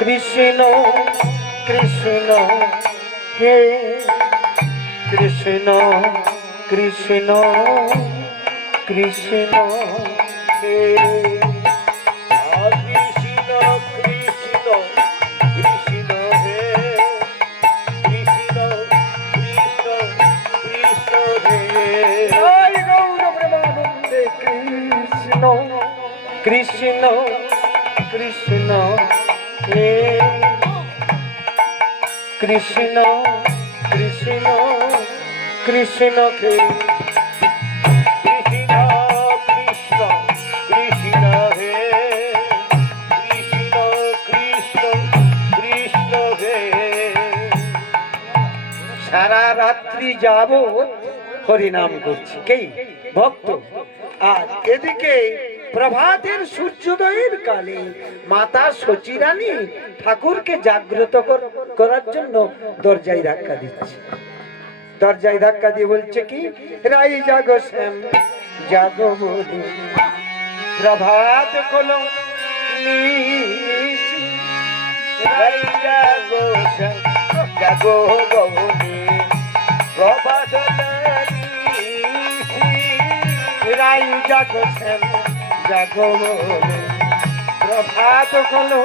কৃষ্ণ কৃষ্ণ হে কৃষ্ণ কৃষ্ণ কৃষ্ণ হে কৃষ্ণ কৃষ্ণ হে কৃষ্ণ কৃষ্ণ কৃষ্ণ হে কৃষ্ণ কৃষ্ণ কৃষ্ণ হে কৃষ্ণ কৃষ্ণ কৃষ্ণ হে সারা রাত্রি যাবৎ হরিনাম করছি কে ভক্ত। আর এদিকে প্রভাতের সূর্যোদয়ের কালে মাতা সচিরানী ঠাকুরকে জাগ্রত করার জন্য দরজায় ধাক্কা দিচ্ছে। দরজায় ধাক্কা দিয়ে বলছে কি, রাই জাগো শ্যাম জাগো বলি প্রভাত হলো রাই জাগো শ্যাম জাগো বলি প্রভাত রাই জাগো শ্যাম জাগো বলে প্রভাত হলো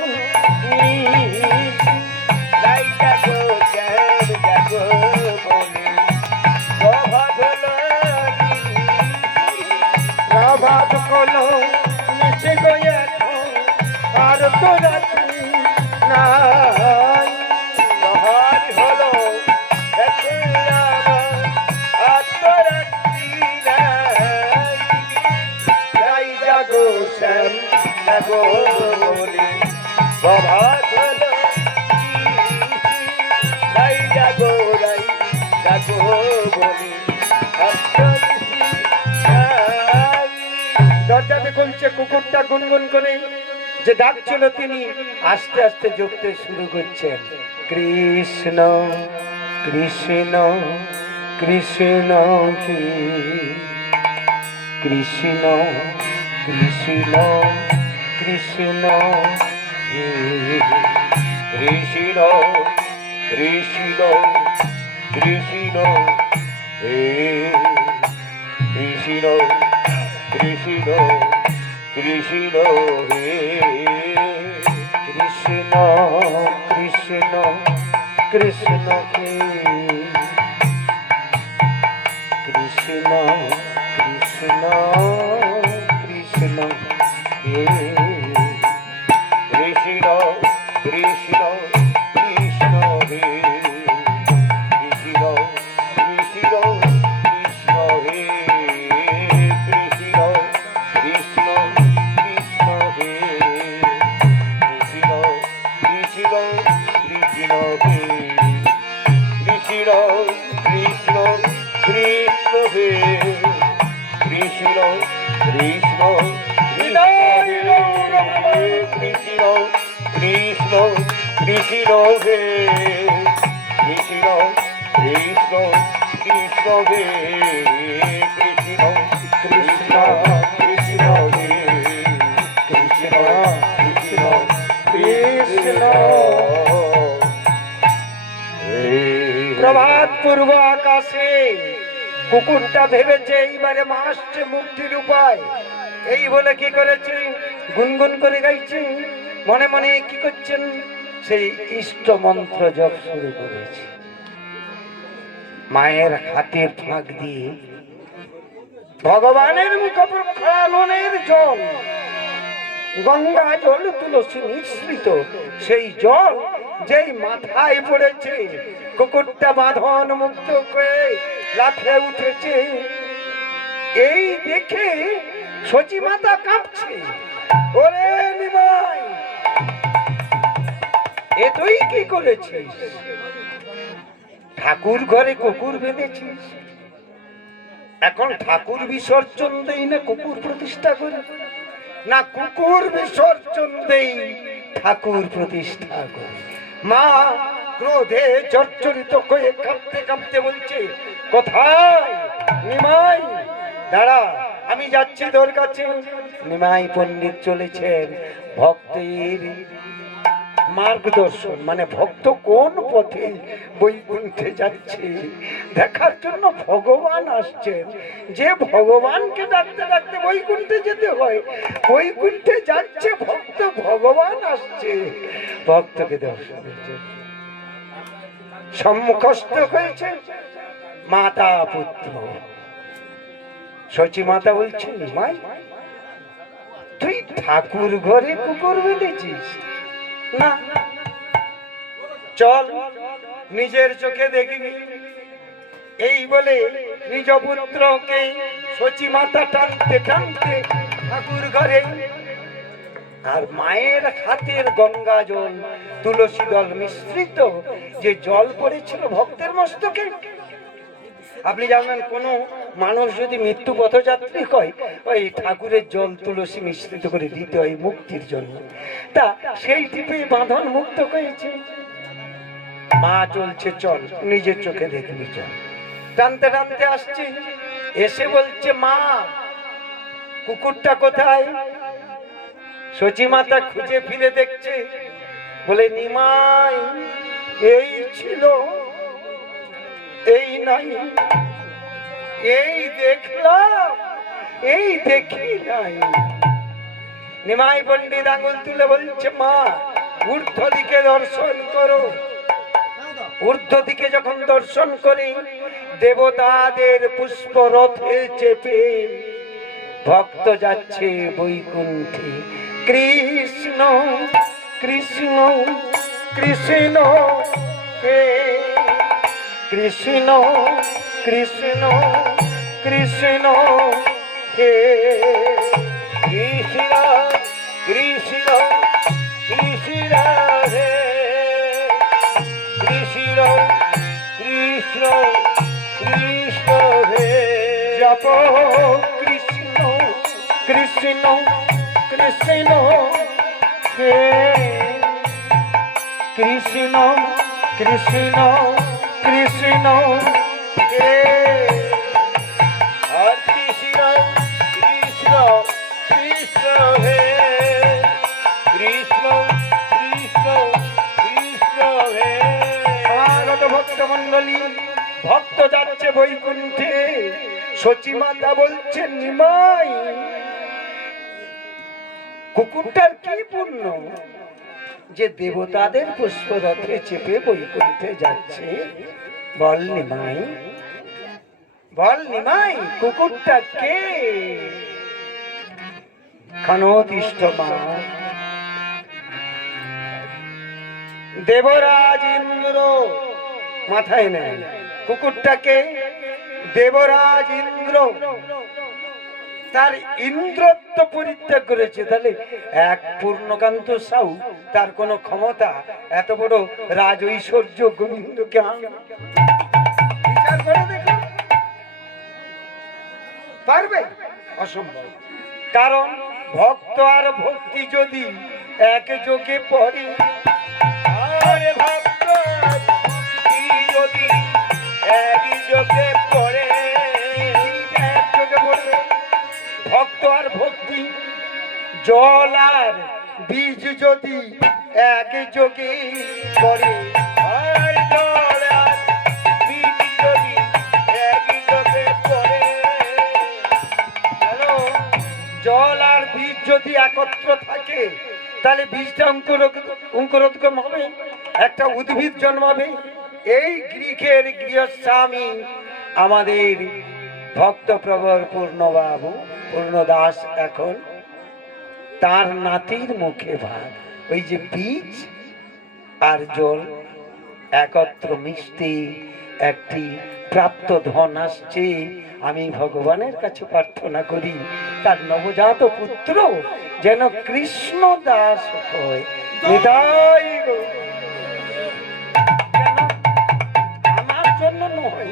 রাই জাগো শ্যাম জাগো বলে প্রভাত হলো প্রভাত হলো নিচে গিয়ে আর তো রাত্রি নাই প্রভাত হলো শ্যাম জাগো বলি প্রভাত হলো রাই জাগো বলি। দরজাতে খুলছে, কুকুরটা গুনগুন করে যে ডাকছিল তিনি আস্তে আস্তে জপতে শুরু করছেন, কৃষ্ণ কৃষ্ণ কৃষ্ণ কি কৃষ্ণ কৃষ্ণ কৃষ্ণ হে কৃষ্ণ কৃষ্ণ কৃষ্ণ হে কৃষ্ণ কৃষ্ণ কৃষ্ণ হে কৃষ্ণ কৃষ্ণ কৃষ্ণ হে কৃষ্ণ কৃষ্ণ কৃষ্ণ হে কৃষ্ণ কৃষ্ণ কৃষ্ণ হে কৃষ্ণ কৃষ্ণ কৃষ্ণ হে কৃষ্ণ কৃষ্ণ কৃষ্ণ হে কৃষ্ণ কৃষ্ণ কৃষ্ণ হে কৃষ্ণ কৃষ্ণ কৃষ্ণ হে কৃষ্ণ কৃষ্ণ কৃষ্ণ কৃষ্ণ কৃষ্ণ কৃষ্ণ হে কৃষ্ণ কৃষ্ণ কৃষ্ণ হে কৃষ্ণ কৃষ্ণ কৃষ্ণ হে কৃষ্ণ কৃষ্ণ কৃষ্ণ। প্রভাত পূর্ব আকাশে কুকুরটা ভেবেছে এইবারে মাসছে মুক্তির উপায়, এই বলে কি করেছে, গুনগুন করে গাইছে, মনে মনে কি করছেন, সেই ইষ্ট মন্ত্র জপ শুরু করেছে। মায়ের হাতের ফাঁক দিয়ে ভগবানের মুখ প্রক্ষালনের জল, গঙ্গা জল তুলসী মিশ্রিত সেই জল যেই মাথায় পড়েছে, কুকুরটা বাঁধন মুক্ত করে লাফে উঠেছে। এই দেখে সচি মাতা কাঁপছে, ওরে নিমাই এ তুই কি করেছিস? ঠাকুর ঘরে কুকুর বেঁধেছিস, এখন ঠাকুর বিসর্জন দেই না কুকুর প্রতিষ্ঠা করি, না কুকুর বিসর্জন দেই ঠাকুর প্রতিষ্ঠা করি। মা ক্রোধে জর্জরিত হয়ে কাঁপতে কাঁপতে বলছে, কোথায় নিমাই? দাঁড়া, আমি যাচ্ছি তোর কাছে। নিমাই পণ্ডিত চলেছেন ভক্তের মার্গদর্শন, মানে ভক্ত কোন পথে বৈকুণ্ঠে যাচ্ছে দেখার জন্য ভগবান আসছেন। যে ভগবানকে ডাকতে ডাকতে বৈকুণ্ঠে যেতে হয়, বৈকুণ্ঠে যাচ্ছে ভক্ত, ভগবান আসছে ভক্তকে দর্শনের জন্য। সম্মুখস্থ হয়েছে মাতা পুত্র। সচি মাতা বলছেন, মাই তুই ঠাকুর ঘরে কুকুর বেঁধেছিস? না, চল নিজের চোখে দেখবি। এই বলে নিজ পুত্রকে সচি মাতা টানতে টানতে ঠাকুর ঘরে, আর মায়ের হাতের গঙ্গা জল তুলসী দল মিশ্রিত যে জল পড়েছিল ভক্তের মস্তকে। আপনি জানেন, কোন মানুষ যদি মৃত্যু পথযাত্রী হয়, ওই ঠাকুরের জল তুলসী মিশ্রিত করে দিতে হয় মুক্তির জন্য। তা সেই টিপে বাঁধন মুক্ত হয়েছে। মা চলছে, চল নিজের চোখে দেখবি, চল। টানতে টানতে আসছে, এসে বলছে, মা কুকুরটা কোথায়? সচি মাতা খুঁজে ফিরে দেখছে, বলে, নিমাই এই ছিল, এই নাই, এই দেখলাম, এই দেখি নাই। নিমাই পণ্ডিত আঙুল তুলে বলছে, মা ঊর্ধ্ব দিকে দর্শন করো। ঊর্ধ্ব দিকে যখন দর্শন করি, দেবতাদের পুষ্পরথে চেপে ভক্ত যাচ্ছে বৈকুণ্ঠে। কৃষ্ণ কৃষ্ণ কৃষ্ণ হে কৃষ্ণ কৃষ্ণ কৃষ্ণ হে কৃষ্ণ কৃষ্ণ কৃষ্ণ হে কৃষ্ণ কৃষ্ণ কৃষ্ণ হে। জপ কৃষ্ণ কৃষ্ণ কৃষ্ণ হে কৃষ্ণ কৃষ্ণ কৃষ্ণ হে। আর কৃষ্ণ কৃষ্ণ কৃষ্ণ হে কৃষ্ণ কৃষ্ণ কৃষ্ণ হে। সমাগত ভক্ত মণ্ডলী, ভক্ত যাচ্ছে বৈকুণ্ঠে। সচি মাতা বলছেন, নিমাই কুকুরটার কি পুণ্য যে দেবতাদের পুষ্পরথে চেপে বৈকুণ্ঠে যাচ্ছে? বল নিমাই, বল নিমাই, কুকুরটা কে? খানোতিষ্ঠ মা, দেবরাজ ইন্দ্র। মাথায় নেয় কুকুরটাকে দেবরাজ ইন্দ্র তার ইন্দ্রত্ব পরিত্যাগ করেছে। তাহলে এক পূর্ণকান্ত সাউ, তার কোন ক্ষমতা এত বড় রাজ ঐশ্বর্য গোবিন্দকে বিচার করে দেখুন পারবে? অসম্ভব। কারণ ভক্ত আর ভক্তি যদি এক যোগে পড়ে, আরে ভক্ত আর ভক্তি যদি এক যোগে পড়ে, এক যোগে পড়বে। ভক্ত আর ভক্তি, জল আর বীজ যদি এক যোগে পড়ে, আর জল আর বীজ যদি এক যোগে পড়ে, জল আর বীজ যদি একত্র থাকে, তাহলে বীজটা অঙ্কুরোদ্গম হবে, একটা উদ্ভিদ জন্মাবে। এই গ্রীকের গৃহস্বামী আমাদের ভক্তপ্রবর পূর্ণবাবু পূর্ণদাস, এখন তার নাতির মুখে ভাত, ওই যে বীজ আর জল একত্র মিশতে একটি প্রাপ্ত ধন আসছে। আমি ভগবানের কাছে প্রার্থনা করি তার নবজাত পুত্র যেন কৃষ্ণ দাস হয়। হৃদয় আমার জন্য নয়,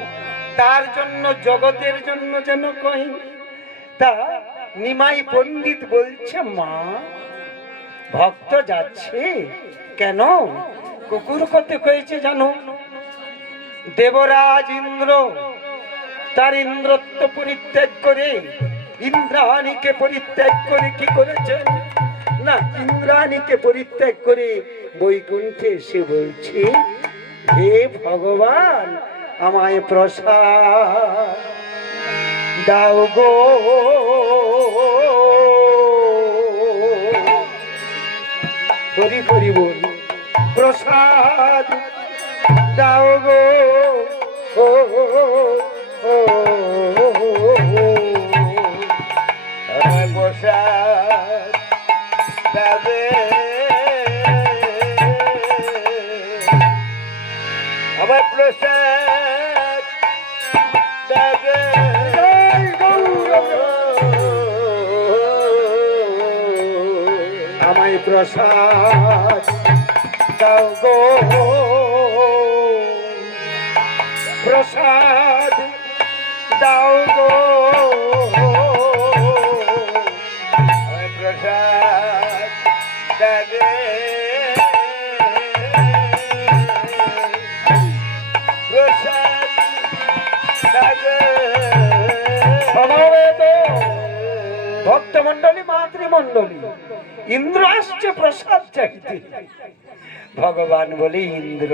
তার জন্য, জগতের জন্য যেন কই। তা নিমাই পণ্ডিত বলছে, মা ভক্ত যাচ্ছে কেন? কুকুর করতে কয়েছে জানো? দেবরাজ ইন্দ্র তার ইন্দ্রত্ব পরিত্যাগ করে, ইন্দ্রাণীকে পরিত্যাগ করে কি করেছেন না, ইন্দ্রাণীকে পরিত্যাগ করে বৈকুণ্ঠে এসে বলছে, হে ভগবান, আমায় প্রসাদ দাও গো। হরি হরি বল, প্রসাদ দাও গো। ও প্রসাদ দেবে, আমার প্রসাদ দেবে, আমায় প্রসাদ দাও গো। প্রসাদ দাও গো, আমায় প্রসাদ দেবে, প্রসাদ দেবে। ভক্তমন্ডলী, মাতৃমন্ডলী, ইন্দ্র আসছে প্রসাদ চাইতে। ভগবান বলে, ইন্দ্র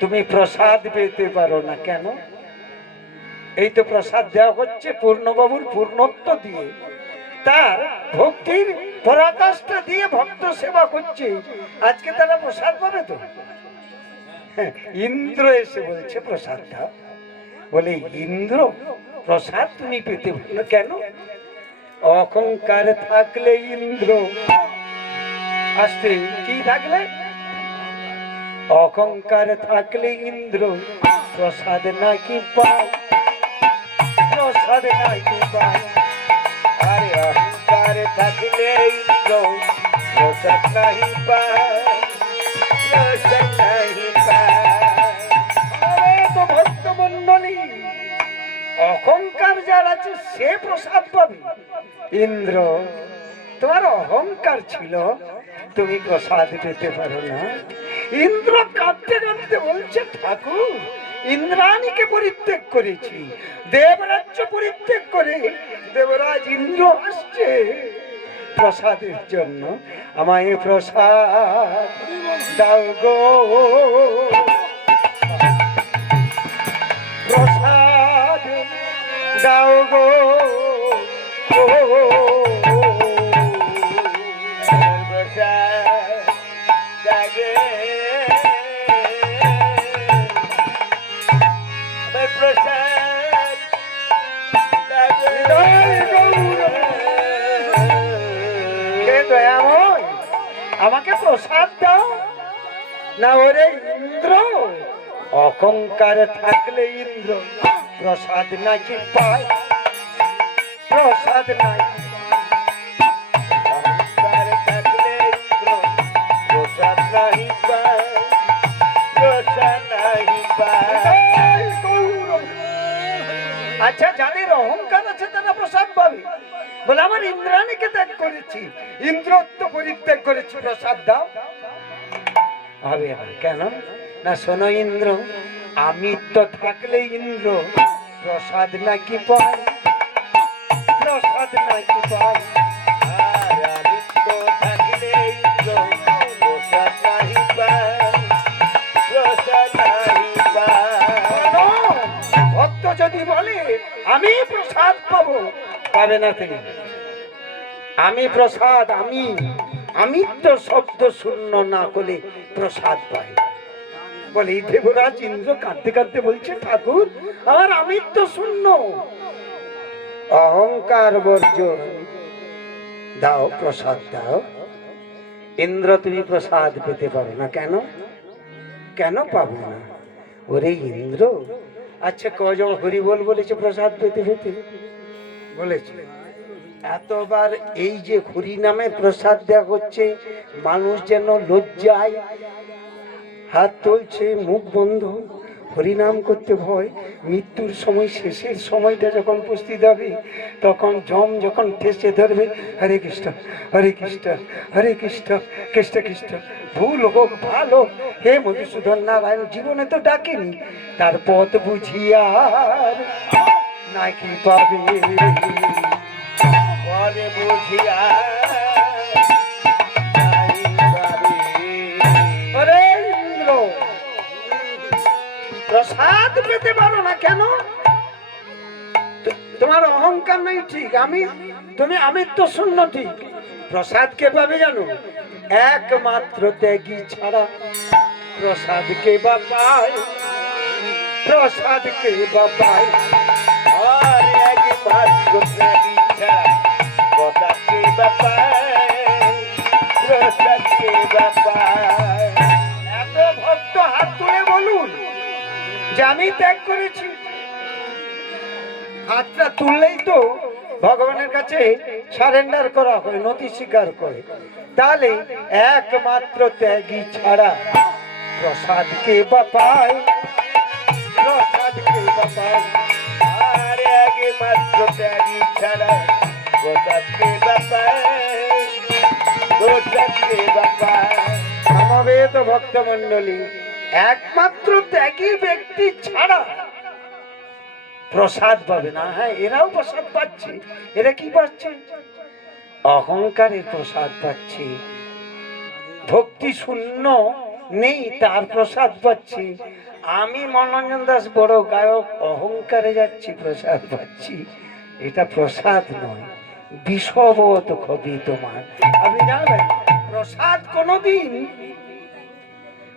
তুমি প্রসাদ পেতে পারো না কেন? এই তো প্রসাদ দেওয়া হচ্ছে পূর্ণবাবুর পূর্ণত্ব দিয়ে, তার ভক্তির পরাকাষ্ঠা দিয়ে ভক্ত সেবা করছে, আজকে তারা প্রসাদ পাবে তো? ইন্দ্র এসে বলছে প্রসাদ দাও। বলে, ইন্দ্র প্রসাদ তুমি পেতে পারো না কেন? অহংকার থাকলে ইন্দ্র আসতে, কি থাকলে? অহংকার থাকলে ইন্দ্র প্রসাদ নাকি পায়, প্রসাদ নাকি পায়। আরে অহংকার থাকলে ইন্দ্র প্রসাদ নাহি পায়, প্রসাদ নাহি পায়। তো ভক্তমন্ডলী, অহংকার যার আছে সে প্রসাদ পাবে। ইন্দ্র, তোমার অহংকার ছিল, তুমি প্রসাদ পেতে পারো না। ইন্দ্র কাঁদতে কাঁদতে বলছে, ঠাকুর, ইন্দ্রাণীকে পরিত্যাগ করেছি, দেবরাজ্য পরিত্যাগ করে দেবরাজ ইন্দ্র আসছে প্রসাদের জন্য, আমায় প্রসাদ দাও গো। প্রসাদ দাও গো। আমাকে প্রসাদ দাও না। ওরে ইন্দ্র, অহংকার থাকলে ইন্দ্র প্রসাদ নাকি পায়, প্রসাদ নাই। অহংকার থাকলে ইন্দ্র প্রসাদ নাহি পায়, প্রসাদ নাহি পায়। আচ্ছা, যাদের অহংকার আছে তারা প্রসাদ পাবে। বলে, আমার ইন্দ্রাণীকে ত্যাগ করেছি, ইন্দ্রত্ব পরিত্যাগ করেছি, প্রসাদ দাও। হবে কেন না? শোনো ইন্দ্র, আমিত্ব থাকলে ইন্দ্র প্রসাদ নাকি পায়, প্রসাদ নাকি পায়। আর আমিত্ব থাকলে ইন্দ্র প্রসাদ নাহি পায়, প্রসাদ নাহি পায়। ভক্ত যদি বলে আমি প্রসাদ পাবো, পাবে না তিনি। আমি প্রসাদ, আমিত্ব শব্দ শূন্য না করে প্রসাদ পাই। বলে, দেবরাজ ইন্দ্র কাঁদতে কাঁদতে বলছে, ঠাকুর, আর আমিত্ব শূন্য, অহংকার বর্জন, দাও প্রসাদ দাও। ইন্দ্র, তুমি প্রসাদ পেতে পারো না কেন? কেন পাবো না? ওরে ইন্দ্র, আচ্ছা কজন হরিবল বলেছে প্রসাদ পেতে পেতে? বলেছে। এতবার এই যে হরি নামে প্রসাদ দেওয়া হচ্ছে, মানুষ যেন লজ্জায় হাত তুলছে, মুখ বন্ধ, হরিনাম করতে ভয়। মৃত্যুর সময়, শেষের সময়টা যখন উপস্থিত হবে, তখন যখন ঠেসে ধরবে, হরে কৃষ্ণ, হরে কৃষ্ণ, হরে কৃষ্ণ, কৃষ্ণ কৃষ্ণ, ভুল হোক ভালো, হে মধুসূদন নারায়ণ জীবনে তো ডাকেনি, তার পথ বুঝিয়ার নাকি পাবে, বুঝিয়া প্রসাদ পেতে পারো না কেন? তোমার অহংকার নেই ঠিক, আমি তো শূন্য ঠিক। প্রসাদ কে পাবে জানো? একমাত্র ত্যাগী ছাড়া প্রসাদ কে বা পায়? প্রসাদ কে বা পায়? আর একমাত্র ত্যাগী ছাড়া প্রসাদ কে বা পায়? প্রসাদ কে বা পায়? এত ভক্ত হাত তুলে বলুন যে আমি ত্যাগ করেছি। হাতটা তুললেই তো ভগবানের কাছে সারেন্ডার করা হয়, নথি স্বীকার করে। তাহলে একমাত্র ত্যাগী ছাড়া প্রসাদ কে বা পায়? প্রসাদ কে বা পায়? আর একমাত্র ত্যাগী ছাড়া প্রসাদ কে বা পায়? প্রসাদ কে বা পায়? সমবেত ভক্ত মন্ডলী, একমাত্র ত্যাগী ব্যক্তি ছাড়া প্রসাদ পাবে না। হ্যাঁ, এরাও প্রসাদ পাচ্ছে। এরা কি পাচ্ছে? অহংকারের প্রসাদ পাচ্ছে। ভক্তি শূন্য নেই, তার প্রসাদ পাচ্ছি। আমি মনোরঞ্জন দাস বড় গায়ক, অহংকারে যাচ্ছি, প্রসাদ পাচ্ছি। এটা প্রসাদ নয়, বিষবত কবি তোমার। আপনি জানেন প্রসাদ কোনদিন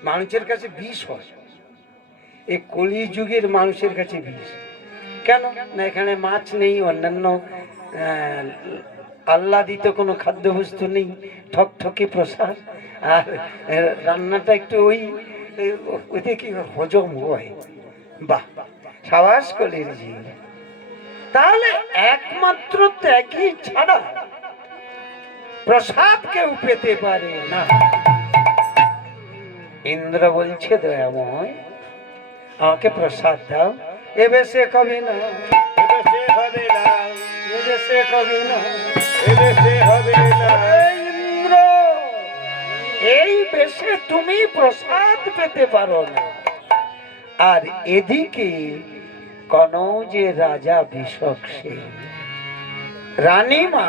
মানুষের কাছে বিষ হয়। এই কলি যুগের মানুষের কাছে বিষ কেন? না এখানে মাছ নেই, অন্যান্য আহ্লাদিত কোনো খাদ্যবস্তু নেই, ঠকঠকে প্রসাদ। আর রান্নাটা একটু ওইতে কি হজম হয়। বাহ, সাবাস কলির জি। তাহলে একমাত্র ত্যাগী ছাড়া প্রসাদ কেউ পেতে পারে না। ইন্দ্র বলছে দয়াময় আমাকে প্রসাদ দাও। এ বেশে কবি না, এদেশে হবে না, এ বেশে কবি না, এদেশে হবে না। ইন্দ্র এই বেশে তুমি প্রসাদ পেতে পারো না। আর এদিকে কনৌজে রাজা বিশ্বক্সেন, রানীমা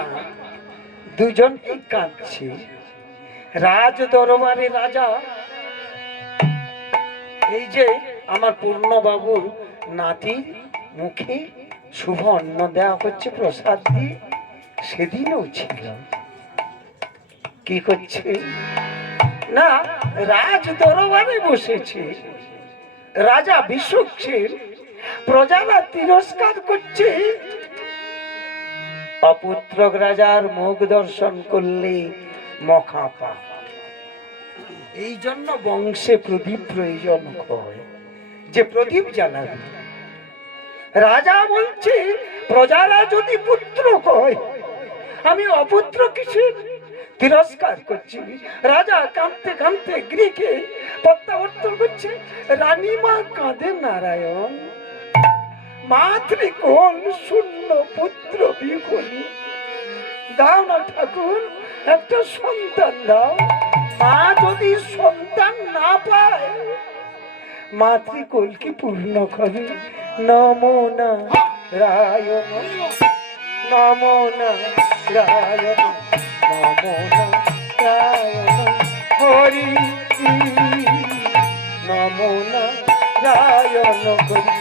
দুজনেই কাঁদছে। রাজ দরবারে রাজা, এই যে আমার পূর্ণবাবুর নাতির মুখে শুভ অন্ন দেওয়া হচ্ছে প্রসাদ দিয়ে, সেদিনও ছিল। কি করছে না, রাজ দরবারে বসেছে রাজা বিশ্বক্সেন, প্রজারা তিরস্কার করছে। অপুত্রক রাজার মুখ দর্শন করলে মখাপা। এই জন্য বংশে প্রদীপ প্রয়োজন হয়, যে প্রদীপ জ্বালাবে। রাজা বলছে প্রজারা যদি পুত্র কয়, আমি অপুত্র কিসের তিরস্কার করছি। রাজা কাঁদতে কাঁদতে গৃহে প্রত্যাবর্তন করছে। রানীমা কাঁদে নারায়ণ, মাতৃকোল শূন্য পুত্র বিকলি, দাও না ঠাকুর একটা সন্তান দাও। মা যদি সন্তান না পায় মাতৃকোল কি পূর্ণ হবে? নমো নারায়ণ, নমো নারায়ণ, নমো নারায়ণ, হরি নমো নারায়ণ হরি।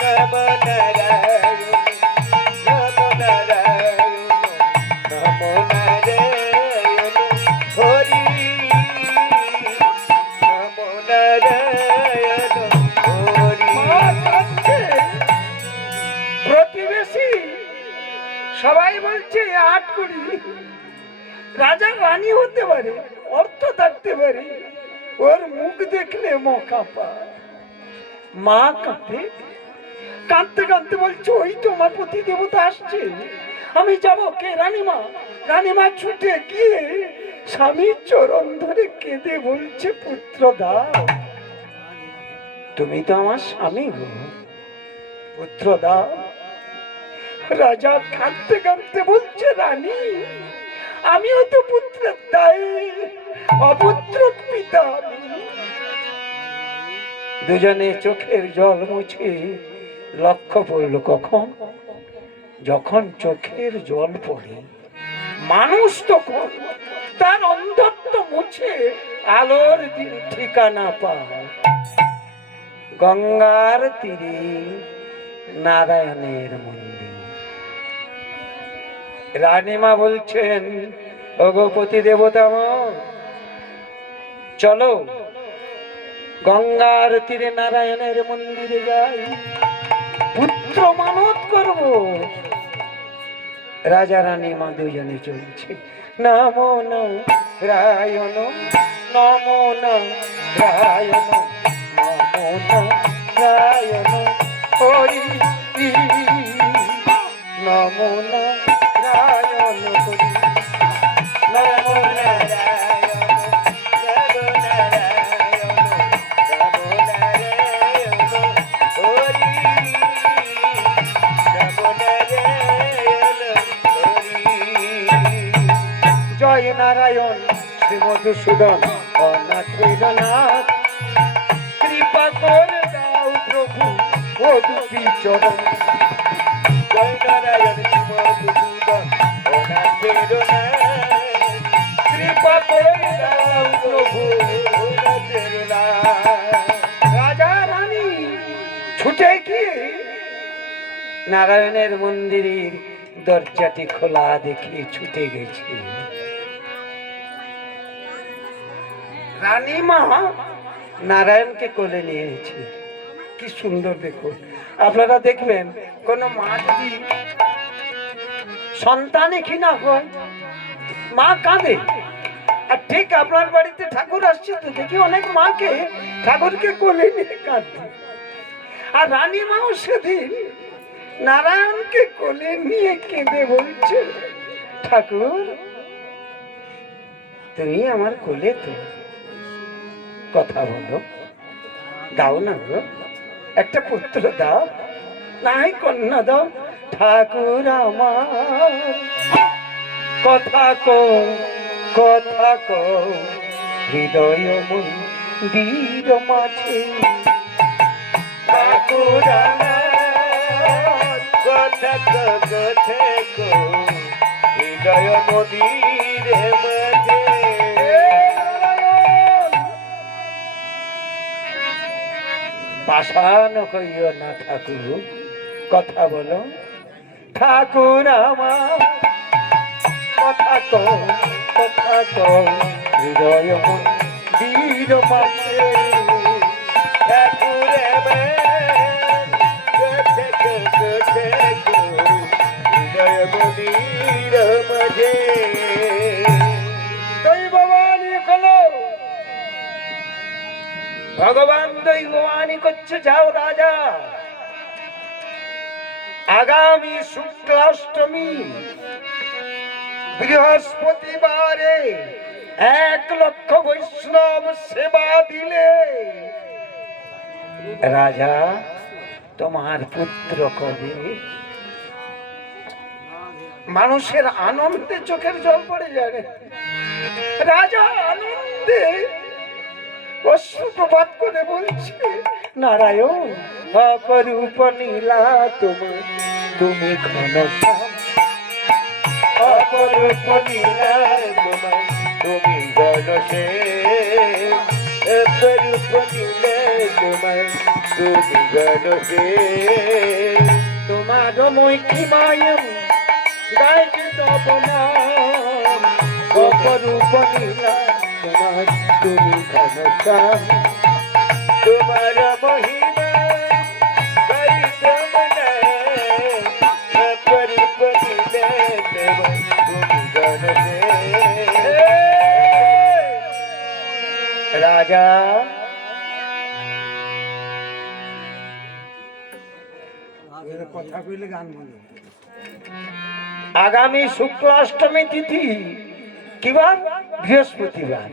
নমো নারায়ণ, নমো নারায়ণ, নমো নারায়ণ, হরি নমো নারায়ণ, হরি। মা কাঁদছে, প্রতিবেশী সবাই বলছে 8 কোটি রাজা রানী হতে পারে, অর্থ থাকতে পারে, ওর মুখ দেখলে মকাপা। মা কাঁদে, কাঁদতে কাঁদতে বলছে ওই তোমার প্রতি দেবতা আসছে, আমি যাব। কে? রানীমা। রানীমা ছুটে গিয়ে স্বামীর চরণ ধরে কেঁদে বলছে পুত্র দাও, তুমি তো আমার স্বামী গো, পুত্র দাও। রাজা কাঁদতে কাঁদতে বলছে রানী আমিও তো পুত্রের দায়ী, অপুত্র পিতা আমি। দুজনে চোখের জল মুছে লক্ষ্য পড়ল কখন? যখন চোখের জল পড়ে মানুষ তখন তার অন্ধত্ব মুছে আলোর দিন ঠিকানা পায়। গঙ্গার তীরে নারায়ণের মন্দির। রানীমা বলছেন, ভগবতী দেবতা আমার, চলো গঙ্গার তীরে নারায়ণের মন্দিরে যাই, পুত্র মানত করব। রাজা রানীমা দুজনে চলছে, নমো নারায়ণ নমো নারায়ণ নমো নারায়ণ হরি নমো নারায়ণ হরি নমো নারায়ণ জয় নারায়ণ শ্রী মধুসূদন অনাথের নাথ, কৃপা করে দাও প্রভু ও দুটি চরণ। জয় নারায়ণ শ্রী মধুসূদন অনাথের নাথ, কৃপা করে দাও প্রভু ও অনাথের নাথ। রাজা রানী ছুটে গিয়ে নারায়ণের মন্দিরের দরজাটি খোলা দেখে ছুটে গেছে। রানীমা নারায়ণকে কোলে নিয়েছে। কি সুন্দর দেখুন। আপনারা দেখবেন কোন মা যদি সন্তানে ক্ষীণা হয়, মা কাঁদে। আর ঠিক আপনার বাড়িতে ঠাকুর আসছে তো দেখি অনেক মাকে ঠাকুরকে কোলে নিয়ে কাঁদতে। আর রানীমাও সেদিন নারায়ণকে কোলে নিয়ে কেঁদে বলছে, ঠাকুর তুমি আমার কোলে তো, কথা বলো, দাও না গো, একটা পুত্র দাও, নাই কন্যা দাও। ঠাকুর আমার কথা কো হৃদয় মন্দির মাঝে, ঠাকুর আমার কথা কো হৃদয় মন্দির মাঝে। পাষাণ কইও না ঠাকুর, কথা বলো। ঠাকুর আমার কথা কো হৃদয় মন্দির মাঝে, ঠাকুর আমার কথা কো হৃদয় মন্দির মাঝে। দৈববাণী হলো, ভগবান দৈববাণী করছে, যাও রাজা, আগামী শুক্লাষ্টমী বৃহস্পতিবারে 1,00,000 বৈষ্ণব সেবা দিলে রাজা তোমার পুত্র কবে। মানুষের আনন্দে চোখের জল পড়ে যায়। রাজা আনন্দে অশ্রুপ্রপাত করে বলছে, নারায়ণ অপরূপ নীলা তোমার, তুমি ঘনশ্যাম, অপরূপ নীলা তোমার, তুমি ঘনশ্যাম, অপরূপ নীলা তোমার, তুমি ঘনশ্যাম। তোমার মহিমায় গাইছে তব নাম, অপরূপ নীলা তোমার, তুমি ঘনশ্যাম। তোমার মহিমা গাইতে মনে, অপরূপ নীলা তোমার, তুমি ঘনশ্যাম। রাজা কথা কইলে গান বলে। আগামী শুক্লাষ্টমী তিথি কিবার, বৃহস্পতিবার,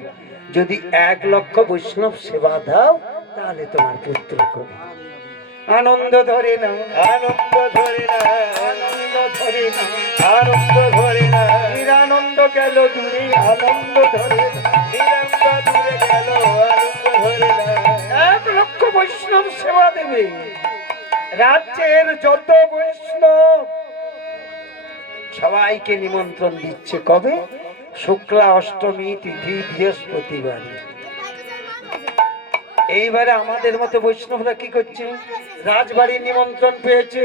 যদি 1,00,000 বৈষ্ণব সেবা দাও তাহলে তোমার পুত্র কবি। আনন্দ ধরে না, আনন্দ ধরে না, আনন্দ ধরে না, আনন্দ ধরে না, নিরানন্দ গেল দূরে, আনন্দ ধরে না। নিরঙ্গ দূরে গেল, আনন্দ ধরে না। 1,00,000 বৈষ্ণব সেবা দেবে। রাজ্যের যত বৈষ্ণব সবাইকে নিমন্ত্রণ দিচ্ছে। কবে? শুক্লা অষ্টমী তিথি বৃহস্পতিবার। এইবারে আমাদের মতো বৈষ্ণবরা কি করছে, রাজবাড়ির নিমন্ত্রণ পেয়েছে,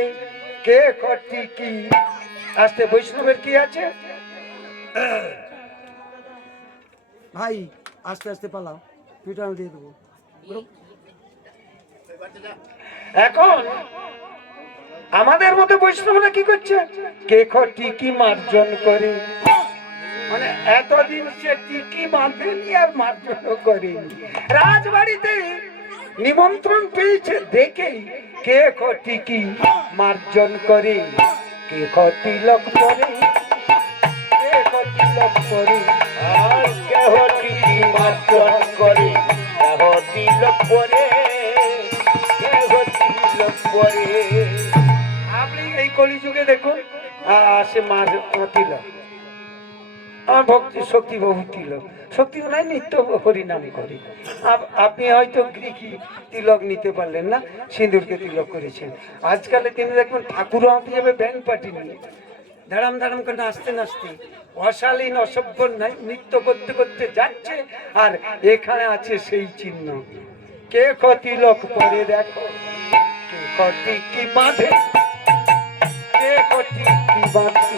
কে কটি কি আসতে, বৈষ্ণবের কি আছে? ভাই আস্তে আস্তে পালাও, পিটানো দিয়ে দেবো। এখন আমাদের মতো বৈষ্ণবরা কি করছে, কে টিকি মার্জন করে, মানে এতদিন সে টিকি বাঁধেনি আর মার্জন করেনি, রাজবাড়িতে নিমন্ত্রণ পেয়েছে দেখেই কে টিকি মার্জন করে, কে তিলক করে, কে তিলক করে, আর কেহ টিকি মার্জন করে, কেহ তিলক করে, কেহ তিলক করে। আপনি এই কলিযুগে দেখুন সে মার তিলক, আমার ভক্তি শক্তি বহু তিলক, শক্তি নাই নিত্য হরিনাম করে। আপনি হয়তো গৃহী তিলক নিতে পারলেন না, সিঁদুরকে তিলক করেছেন। আজকালে তিনি দেখবেন ঠাকুর আনতে যাবে ব্যান্ড পার্টি নিয়ে, ধারাম ধারাম করে নাচতে নাচতে, অশালীন অসভ্য নৃত্য করতে করতে যাচ্ছে, আর এখানে আছে সেই চিহ্ন, কে তিলক পরে দেখো, কে কটি কি বাঁধে, কে কটি কি বাঁধে,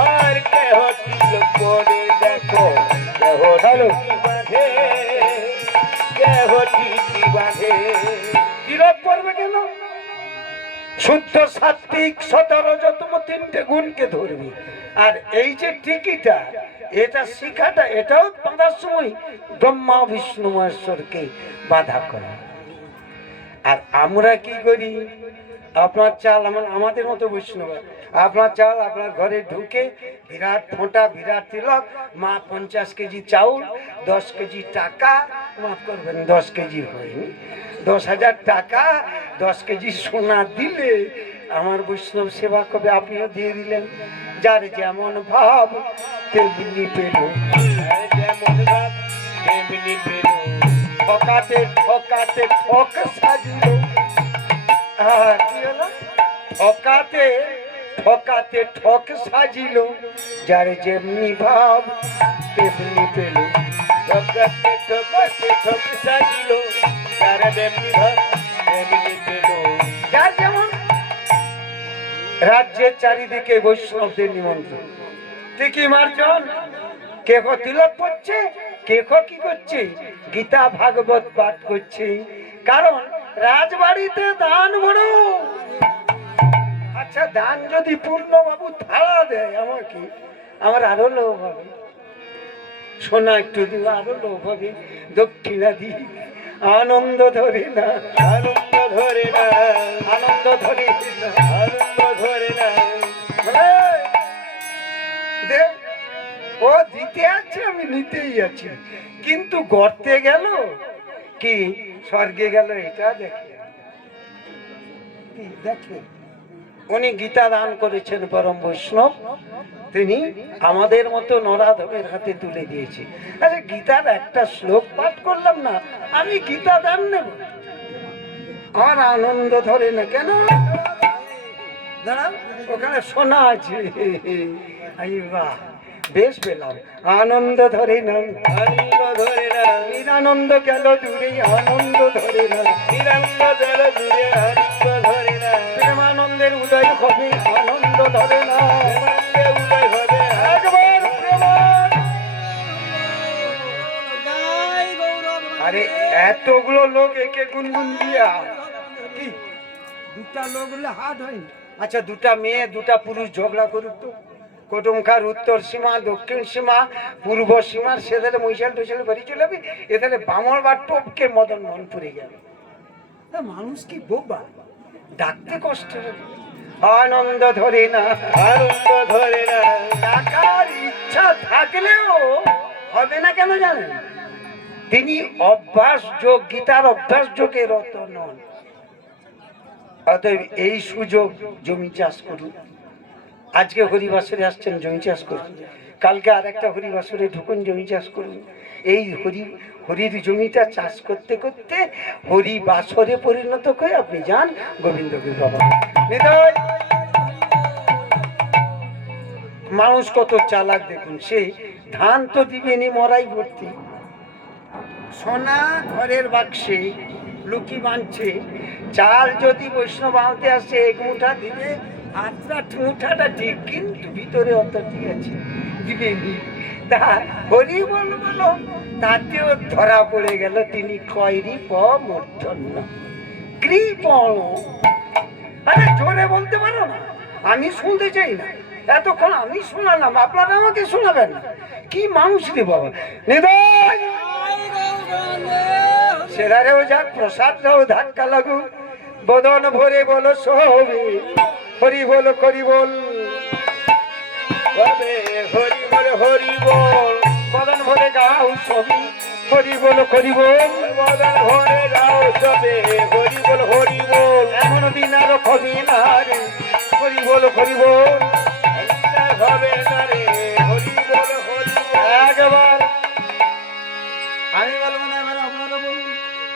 আর কেহ তিলক করে দেখো, কেহ টিকি বাঁধে, কেহ টিকি বাঁধে। তিলক পড়বে কেন? শুদ্ধ সাত্বিক 17 যতম 3টে গুণকে ধরবি, আর এই যে টিকিটা, এটা শিখাটা, এটাও বাঁধার সময় ব্রহ্মা বিষ্ণু মহেশ্বরকে বাধা করে। আর আমরা কি করি, আপনার চাল আমাদের মতো বৈষ্ণব, আপনার চাল আপনার ঘরে ঢুকে বিরাট ফোঁটা, বিরাট তিলক, মা 50 কেজি চাউল, 10 কেজি টাকা, মাফ করবেন 10 কেজি হয়নি, 10,000 টাকা, 10 কেজি সোনা দিলে আমার বৈষ্ণব সেবা করবে। আপনিও দিয়ে দিলেন, যার যেমন ভাব তেমনি পেল, আর যেমন ভাব তেমনি পেল। ঠকাতে ঠকাতে ঠক সাজিল, কি হলো, ঠকাতে ঠকাতে ঠক সাজিল, যার যেমনি ভাব তেমনি পেল, ঠকাতে ঠকাতে ঠক সাজিল, যার যেমনি ভাব তেমনি পেল। যার যেমন। রাজ্যের চারিদিকে বৈষ্ণবদের নিমন্ত্রণ, টিকি মার্জন, কে তিলক পড়ছে, কে কি করছে, গীতা ভাগবত পাঠ করছে, কারণ রাজবাড়িতে দান বড়। আচ্ছা, দান যদি পূর্ণবাবু থালা দেয় আমাকে, আমার আরো লোভ হবে, সোনা একটু দিব আরো লোভ হবে, দক্ষিণা দি, আনন্দ ধরে না, আনন্দ ধরে না, আনন্দ ধরে না, আনন্দ ধরে না। দে, ও দিতে আছে, আমি নিতেই আছি, কিন্তু গর্তে গেল কি স্বর্গে গেল এটা দেখে, দেখে উনি গীতা দান করেছেন পরম বৈষ্ণব, তিনি আমাদের মতো নরাধমের হাতে তুলে দিয়েছে। আচ্ছা, গীতার একটা শ্লোক পাঠ করলাম না, আমি গীতা দান নেব, আর আনন্দ ধরে না কেন? দাঁড়াও, ওখানে শোনা আছে, বাহ, বেশ পেলাম, আনন্দ ধরে না, আনন্দ ধরে না, নিরানন্দ গেল দূরে, আনন্দ ধরে না, নিরানন্দ গেল দূরে, আনন্দ ধরে না। প্রেমানন্দের উদয় হবে, আনন্দ ধরে না, প্রেমানন্দে উদয় হবে, একবার প্রেমান। আরে এতগুলো লোক একে গুনগুন দিয়া কি, দুটা লোক হলে হাট হয়নি। আচ্ছা, দুটা মেয়ে দুটা পুরুষ ঝগড়া করুক তো, কুটুমখার উত্তর সীমা, দক্ষিণ সীমা, পূর্ব সীমার, সেধারে মহিষাল টৈশাল বাড়ি চলে যাবে, এধারে বামর বা টোপকে মদন মন পুরে যাবে। মানুষ কি বোবা, ডাকতে কষ্ট হবে, আনন্দ ধরে না, আনন্দ ধরে না। ডাকার ইচ্ছা থাকলেও হবে না কেন জানেন? তিনি অভ্যাস যোগ, গীতার অভ্যাস যোগে রত নন। অতএব এই সুযোগ জমি চাষ করুন, আজকে হরিবাসরে আসছেন জমি চাষ করুন, কালকে আর একটা হরিবাসরে ঢুকুন জমি চাষ করুন, এই হরির জমিটা চাষ করতে করতে হরিবাসরে পরিণত করে আপনি যান গোবিন্দকে বাবা। মানুষ কত চালাক দেখুন, সে ধান তো দিবেনি মরাই ভর্তি, সোনা ঘরের বাক্সে লুকি বাঁধছে, চাল যদি বৈষ্ণব আনতে আসে এক মুঠা দিবে, আটটা মুঠাটা ঠিক, কিন্তু ভিতরে অত ঠিক আছে দিবেনি। তা হরি বল বলো, তাতেও ধরা পড়ে গেল তিনি খয়রি মূর্ধন্য কৃপণ। আরে জোরে বলতে পারো না? আমি শুনতে চাই না, এতক্ষণ আমি শোনালাম, আপনারা আমাকে শোনাবেন না? কি মানুষ রে বাবা! নিদায় সেদারেও যাক, প্রসাদটাও ধাক্কা লাগুক, বদন ভরে বলো সবে হরি বল করি বল, তবে হরি বল হরি বল, বদন ভরে গাও সবই হরি বল করি বল, বদন ভরে গাও সবে হরি বল হরি বল। এমন দিন আরো কবি না রে, হরি বল করি বল। একটা হবে না রে, হরি বল হরি বল। একবার আমি বলবো না, এবার আপনারা বলুন,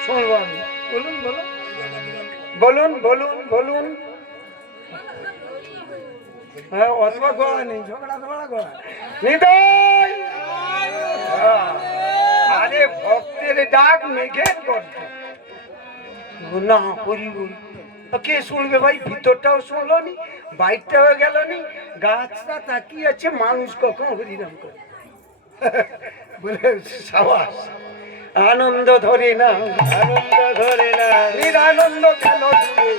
শুনবো আমি। বলুন বলুন বলুন বলুন বলুন। হ্যাঁ, অথবা গোড়া নেই, ঝগড়া ঝগড়া গোড়া নিতাই। আরে ভক্তের ডাক মেঘের গর্ত না করি বলি, কে শুনবে ভাই? ভিতরটাও শুনলো নি, বাইরটা হয়ে গেল নি, গাছটা তাকিয়ে আছে, মানুষ কখন হরিনাম করে বলে সাবাস। আনন্দ ধরে না, আনন্দ ধরে না, নিরানন্দ কেন দূরে,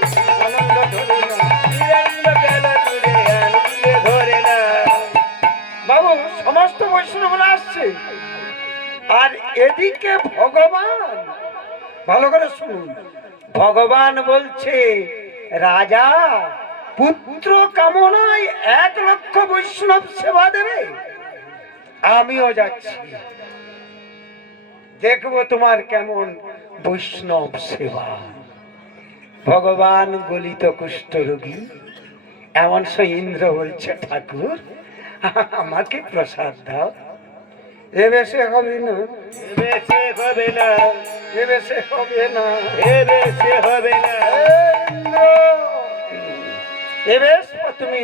আনন্দ ধরে না। নিরন্দ গেল দূরে, আনন্দ ধরে না। বাবু, সমস্ত বৈষ্ণবরা আসছে, আর এদিকে ভগবান, ভালো করে শুনুন, ভগবান বলছে রাজা পুত্র কামনায় 1,00,000 বৈষ্ণব সেবা দেবে, আমিও যাচ্ছি, দেখবো তোমার কেমন বৈষ্ণব সেবা। ভগবান গলিত কুষ্ঠ রোগী, এমন সে ইন্দ্র বলছে ঠাকুর আমাকে প্রসাদ দাও। এবে সে হবে না, এবে সে হবে না, এবে সে হবে না, এবে সে হবে না। ইন্দ্র এ বেশ তুমি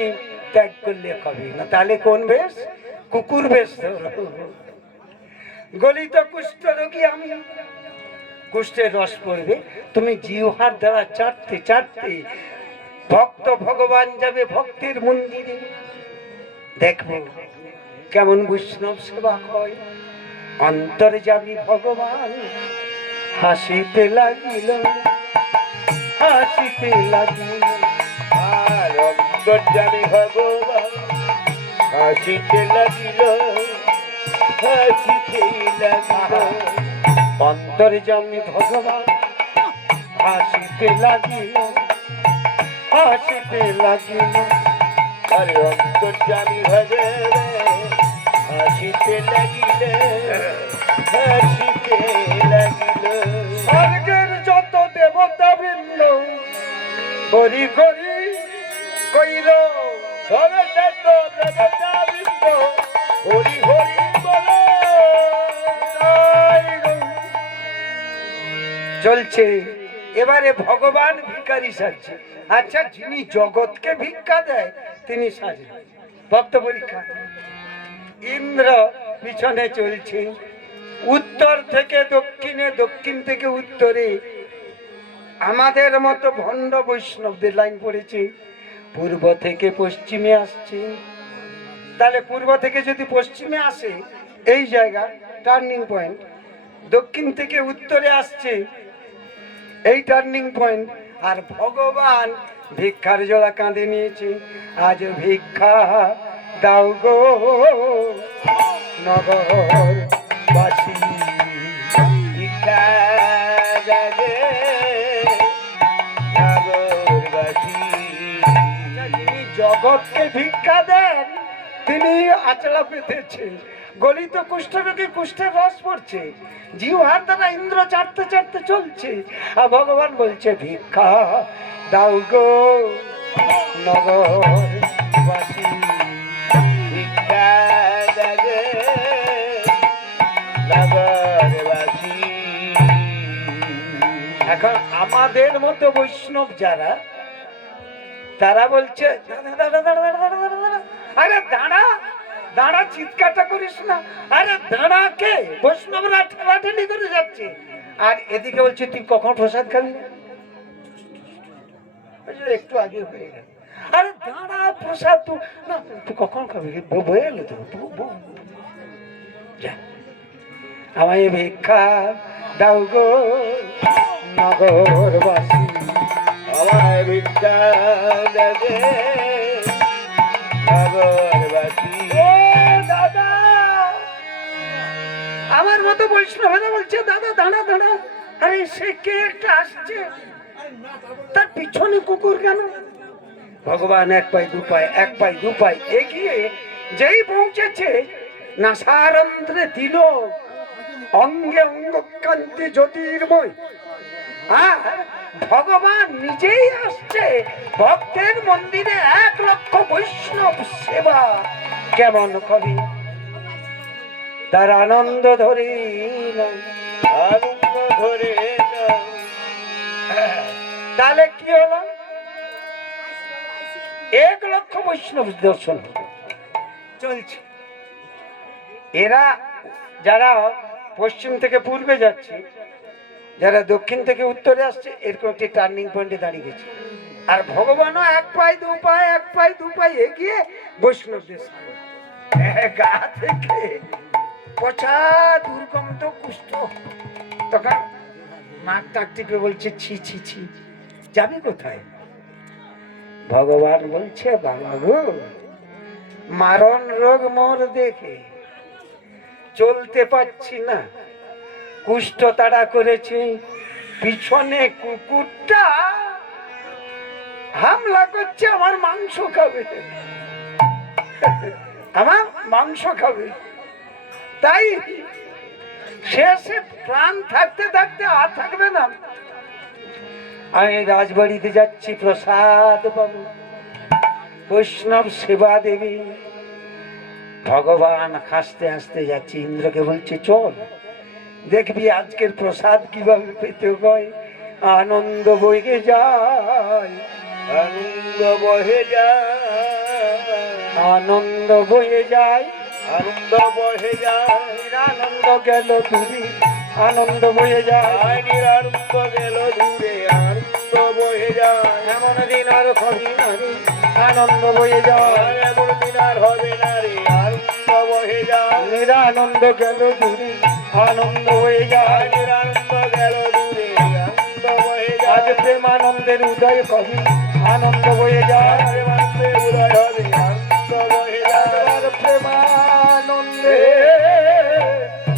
ত্যাগ করলে কবে না, তাহলে কোন বেশ? কুকুর বেশ ধরো। গলিত কুষ্ঠ রোগী আমি, কুষ্ঠের রস পড়বে, তুমি জিহ্বার দ্বারা চাটতে চাটতে ভক্ত ভগবান যাবে ভক্তির মন্দিরে, দেখবো কেমন বৈষ্ণব সেবা হয়। অন্তর্যামী ভগবান হাসিতে লাগিল, হাসিতে লাগিল, আর অন্তর্যামী ভগবান হাসিতে লাগিল, হাসিতে লাগিল। অন্তর্যামী ভগবান হাসিতে লাগিল, হাসিতে লাগিল, আর অন্তর্যামী ভগবান হাসিতে লাগিল, হাসিতে লাগিল। স্বর্গের যত দেবতা বৃন্দ হরি হরি কইল, সর্বশ্রেষ্ঠ দেবতা বৃন্দ হরি হরি বলো। চলছে। এবারে ভগবান ভিখারি সাজছে। আচ্ছা, যিনি জগৎকে ভিক্ষা দেয় তিনি সাজে ভক্ত পরীক্ষা। ইন্দ্র পিছনে চলছে, উত্তর থেকে দক্ষিণে, দক্ষিণ থেকে উত্তরে আমাদের মতো ভণ্ড বৈষ্ণবদের লাইন পড়েছে। পূর্ব থেকে পশ্চিমে আসছে, তাহলে পূর্ব থেকে যদি পশ্চিমে আসে এই জায়গা টার্নিং পয়েন্ট, দক্ষিণ থেকে উত্তরে আসছে এই টার্নিং পয়েন্ট, আর ভগবান ভিক্ষার জোড়া কাঁধে নিয়েছে। আজ ভিক্ষা দাও গো নগরবাসী, ভিক্ষা জাগে নগরবাসী। যিনি জগৎকে ভিক্ষা দেন তিনি আচলা পেতেছে। গলিত কুষ্ঠরোগী কুষ্ঠের রস পড়ছে, জিহ্বার দ্বারা ইন্দ্র চাটতে চাটতে চলছে, আর ভগবান বলছে ভিক্ষা দাও গো নগরবাসী। ভিক্ষা জাগে নগরবাসী। এখন আমাদের মতো বৈষ্ণব যারা, তারা বলছে দাঁড়া দাঁড়া দাঁড়া দাঁড়া দাঁড়া দাঁড়া, আরে দাঁড়া, দাঁড়া, চিৎকারটা করিস না। আরে দাঁড়াকে বৈষ্ণবরা ঠেলাঠেলি করে যাচ্ছে, আর এদিকে বলছে তুই কখন প্রসাদ খাবি? একটু আগে হয়ে গেল। আরে দাঁড়া, প্রসাদ তুই না, তুই কখন খাবি? বয়ে এলো তো, যা আমায় ভিক্ষা দাও গো নগরবাসী, আমায় ভিক্ষা দেবে নগরবাসী। ও দাদা, আমার মতো বৈষ্ণবেরা বলছে দাদা দাঁড়া দাঁড়া। আরে সে কে একটা আসছে, তার পিছনে কুকুর কেন? ভগবান এক পাই দু পাই, এক পাই দু পাই এগিয়ে যেই পৌঁছেছে, নাসারন্ধ্রে তিলক, অঙ্গে অঙ্গ কান্তি জ্যোতির্ময়, ভগবান নিজেই আসছে ভক্তের মন্দিরে। 1 লক্ষ বৈষ্ণব সেবা কেমন কবি তার আনন্দ ধরে আনন্দ ধরে নাও। তাহলে কি হলো? 1 লক্ষ বৈষ্ণব দর্শন চলছে। এরা যারা পশ্চিম থেকে পূর্বে যাচ্ছে, যারা দক্ষিণ থেকে উত্তরে আসছে, এরকম একটি টার্নিং পয়েন্টে দাঁড়িয়ে গেছে। আর ভগবানও 1 পাই 2 পাই, 1 পাই 2 পাই এগিয়ে বৈষ্ণবদের গা থেকে পচা দুর্গন্ধ কুষ্ঠ। তখন নাক টাক টিপে বলছে ছি ছি ছি, যাবি কোথায়? ভগবান বলছে বাবা গো, মারণ রোগ মোর দেখে চলতে পারছি না, কুষ্ঠ তাড়া করেছে, পিছনে কুকুরটা হামলা করছে, আমার মাংস খাবে, আমার মাংস খাবে। তাই শেষে প্রাণ থাকতে থাকতে আর থাকবে না, আমি রাজবাড়িতে যাচ্ছি প্রসাদ পাবো, বৈষ্ণব সেবা দেবী। ভগবান হাসতে হাসতে যাচ্ছে, ইন্দ্রকে বলছে চল দেখবি আজকের প্রসাদ কিভাবে পেতে হয়। আনন্দ বইকে যায়, আনন্দ বহে যায়, আনন্দ বয়ে যায়, আনন্দ বহে যায়। আনন্দ গেল দূরে, আনন্দ বয়ে যায়, নিরানন্দ গেল দূরে, আনন্দ বহে যায়। এমন দিন আর হবে না রে, আনন্দ বয়ে যায়, এমন দিন আর হবে না রে, আনন্দ বহে যায়। নিরানন্দ গেল দূরে, আনন্দ হয়ে যায়, নিরানন্দ গেল দূরে, আনন্দ বহে যায়। আজ প্রেমানন্দের উদয় কবি, আনন্দ বয়ে যায়, প্রেমানন্দে উদয় হবে, আনন্দ বহে যায়। আর প্রেমানন্দে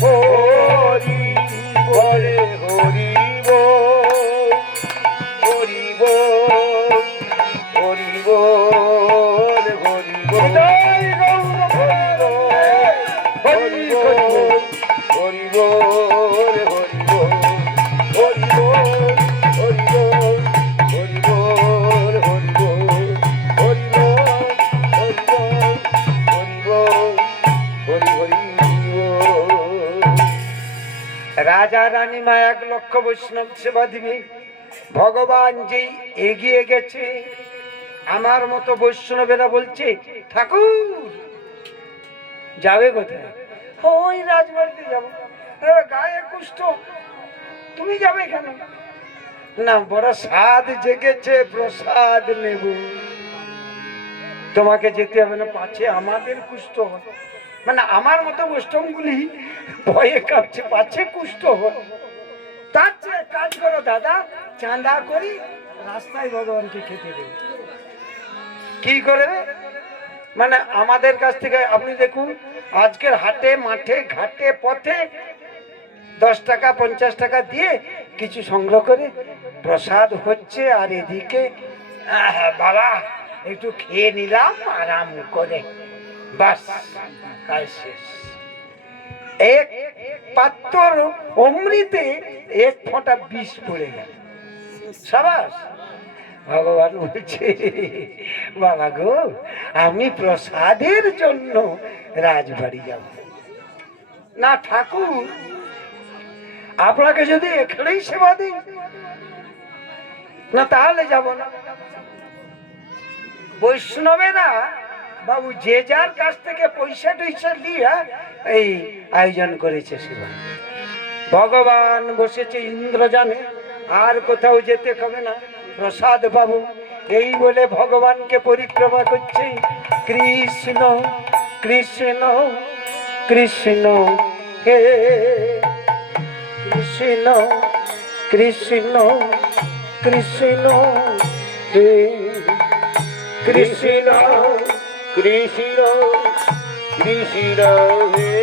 হরি বলে হরি বল, হরি বল, হরি বল, হরি বল, জয় গৌর হরি বল, হরি বল, হরি বল, হরি বল, হরি বল, হরি বল, হরি বল, হরি বল, হরি বল, হরি বল, হরি হরি বল। রাজা রানী মা 1 লক্ষ বৈষ্ণব সেবা দিবে। ভগবান যেই এগিয়ে গেছে, আমার মতো বৈষ্ণবেরা বলছে ঠাকুর যাবে কোথায়? ওই রাজবাড়িতে যাবো। গায়ে কুষ্ঠ, তুমি যাবে কেন? না, বড় স্বাদ জেগেছে, প্রসাদ নেব। তোমাকে যেতে হবে না, পাছে আমাদের কুষ্ঠ হয়, মানে আমার মতো বৈষ্ণবগুলি ভয়ে কাঁপছে, পাছে কুষ্ঠ হয়। তার চেয়ে কাজ করো দাদা, চাঁদা করি রাস্তায় ভগবানকে খেতে দেবে। কি করে? মানে আমাদের কাছ থেকে আপনি দেখুন, আজকের হাটে মাঠে ঘাটে পথে 10 টাকা 50 টাকা দিয়ে কিছু সংগ্রহ করে প্রসাদ হচ্ছে, আর এদিকে বাবা একটু খেয়ে নিলাম আরাম করে, বাস কাজ শেষ। 1 পাত্র অমৃতে 1 ফোঁটা বিষ পড়ে গেল, সাবাস। ভগবান বলছে বাবা গো, আমি প্রসাদের জন্য রাজবাড়ি যাব না ঠাকুর, আপনাকে যদি এখানেই সেবা দিই না তাহলে যাব না। বৈষ্ণবেরা বাবু যে যার কাছ থেকে পয়সা টয়সা দিয়া এই আয়োজন করেছে সেবা। ভগবান বসেছে ইন্দ্রজানে, আর কোথাও যেতে হবে না, প্রসাদ পাবো। এই বলে ভগবানকে পরিক্রমা করছে। কৃষ্ণ কৃষ্ণ কৃষ্ণ হে কৃষ্ণ কৃষ্ণ কৃষ্ণ হে কৃষ্ণ কৃষ্ণ কৃষ্ণ হে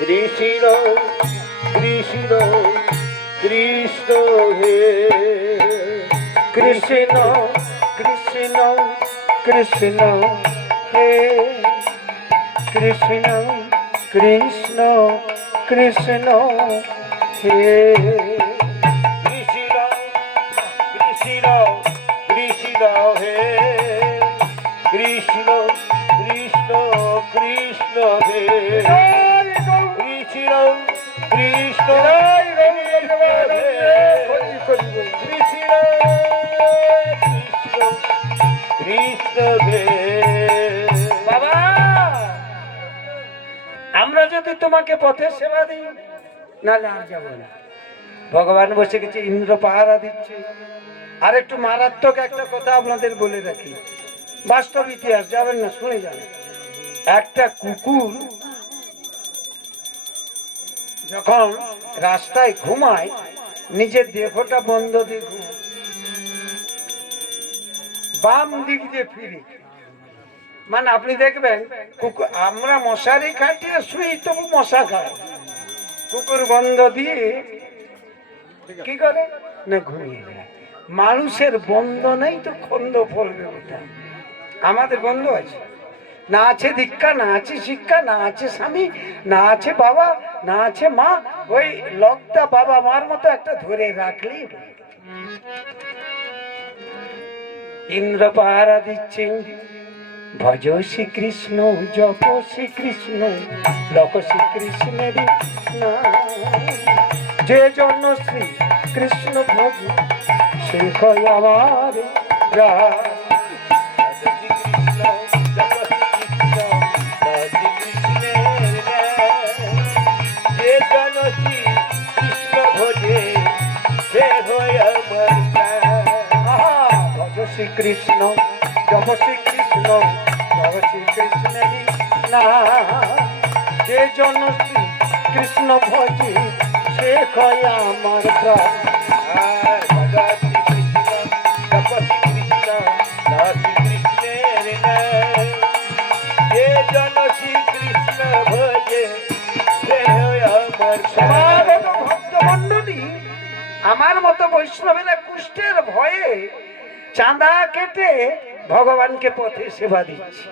কৃষ্ণ কৃষ্ণ কৃষ্ণ হে কৃষ্ণ কৃষ্ণ কৃষ্ণ হে কৃষ্ণ কৃষ্ণ কৃষ্ণ হে কৃষ্ণ কৃষ্ণ কৃষ্ণ হে কৃষ্ণ কৃষ্ণ কৃষ্ণ হে কৃষ্ণ কৃষ্ণ কৃষ্ণ কৃষ্ণ হে বাবা, আমরা যদি তোমাকে পথে সেবা দিই, নাহলে আর যাবো না। ভগবান বসে গেছে, ইন্দ্র পাহারা দিচ্ছে। আর একটু মারাত্মক একটা কথা আপনাদের বলে রাখি, বাস্তব ইতিহাস, যাবেন না, শুনে যান। একটা কুকুর যখন রাস্তায় ঘুমায়, নিজের দেহটা বন্ধ দিয়ে ঘুমায়, বাম দিক দিয়ে ফিরে। মানে আপনি দেখবেন কুকুর, আমরা মশারি খাটিয়ে শুই তবু মশা খায়, কুকুর বন্ধ দিয়ে কি করে না ঘুমিয়ে যায়। মানুষের বন্ধ নেই তো খন্দ ফলবে কোথায়? আমাদের বন্ধ আছে, না আছে দীক্ষা, না আছে শিক্ষা, না আছে স্বামী, না আছে বাবা, না আছে মা। ওই লকটা বাবা মার মতো একটা ধরে রাখলি। ইন্দ্র পাহারা দিচ্ছে, ভজ শ্রীকৃষ্ণ জপ শ্রীকৃষ্ণ লোক শ্রীকৃষ্ণের যে জন্য শ্রী কৃষ্ণ ভজ সে হয় আমার প্রাণ। শ্রীকৃষ্ণ জপ শ্রীকৃষ্ণ জপ শ্রীকৃষ্ণের যে জন শ্রী কৃষ্ণ ভজে সে কয় আমার প্রাণ। ভক্তমণ্ডলী, আমার মতো বৈষ্ণবেরা কুষ্ঠের ভয়ে চাঁদা কেটে ভগবানকে পথে সেবা দিচ্ছে।